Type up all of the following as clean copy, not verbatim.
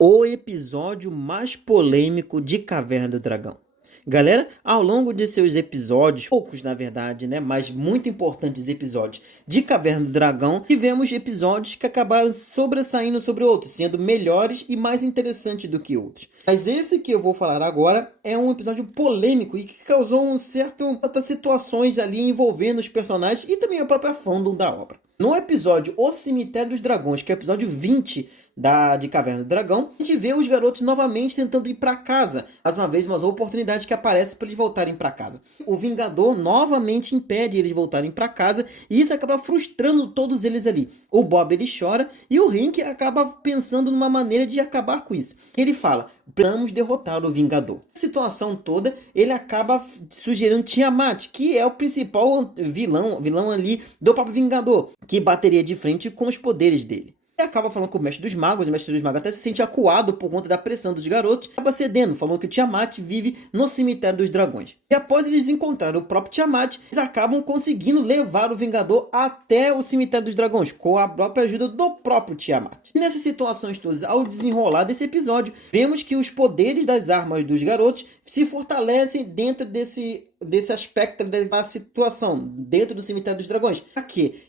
O episódio mais polêmico de Caverna do Dragão. Galera, ao longo de seus episódios, poucos na verdade, né, mas muito importantes episódios de Caverna do Dragão, tivemos episódios que acabaram sobressaindo sobre outros, sendo melhores e mais interessantes do que outros. Mas esse que eu vou falar agora é um episódio polêmico e que causou certas situações ali envolvendo os personagens e também a própria fandom da obra. No episódio O Cemitério dos Dragões, que é o episódio 20 de Caverna do Dragão, a gente vê os garotos novamente tentando ir para casa. Mais uma vez, uma oportunidade que aparece para eles voltarem para casa. O Vingador novamente impede eles voltarem para casa e isso acaba frustrando todos eles ali. O Bob ele chora e o Hank acaba pensando numa maneira de acabar com isso. Ele fala: precisamos derrotar o Vingador. A situação toda, ele acaba sugerindo Tiamat, que é o principal vilão ali do próprio Vingador, que bateria de frente com os poderes dele. E acaba falando com o Mestre dos Magos, o Mestre dos Magos até se sente acuado por conta da pressão dos garotos, acaba cedendo, falando que o Tiamat vive no Cemitério dos Dragões. E após eles encontrarem o próprio Tiamat, eles acabam conseguindo levar o Vingador até o Cemitério dos Dragões, com a própria ajuda do próprio Tiamat. E nessas situações todas, ao desenrolar desse episódio, vemos que os poderes das armas dos garotos se fortalecem dentro desse aspecto da situação dentro do Cemitério dos Dragões. Aqui,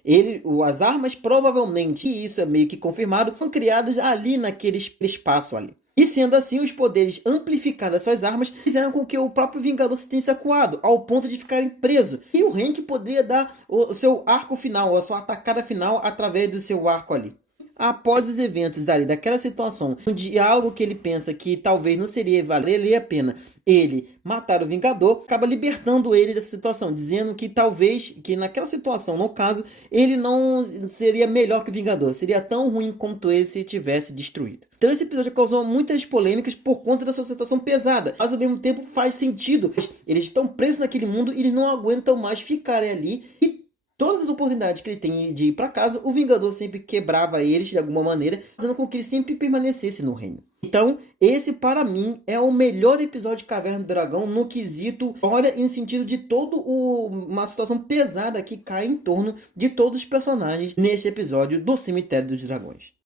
as armas provavelmente, e isso é meio que confirmado, foram criadas ali naquele espaço ali. E sendo assim, os poderes amplificados das suas armas fizeram com que o próprio Vingador se tenha acuado, ao ponto de ficarem preso. E o Hank poderia dar o seu arco final, a sua atacada final através do seu arco ali. Após os eventos daquela situação, um diálogo que ele pensa que talvez não seria valer a pena ele matar o Vingador, acaba libertando ele dessa situação, dizendo que talvez, que naquela situação, no caso, ele não seria melhor que o Vingador, seria tão ruim quanto ele se tivesse destruído. Então esse episódio causou muitas polêmicas por conta da sua situação pesada, mas ao mesmo tempo faz sentido. Eles estão presos naquele mundo e eles não aguentam mais ficarem ali e todas as oportunidades que ele tem de ir para casa, o Vingador sempre quebrava eles de alguma maneira, fazendo com que ele sempre permanecesse no reino. Então, esse para mim é o melhor episódio de Caverna do Dragão no quesito história, em sentido de uma situação pesada que cai em torno de todos os personagens nesse episódio do Cemitério dos Dragões.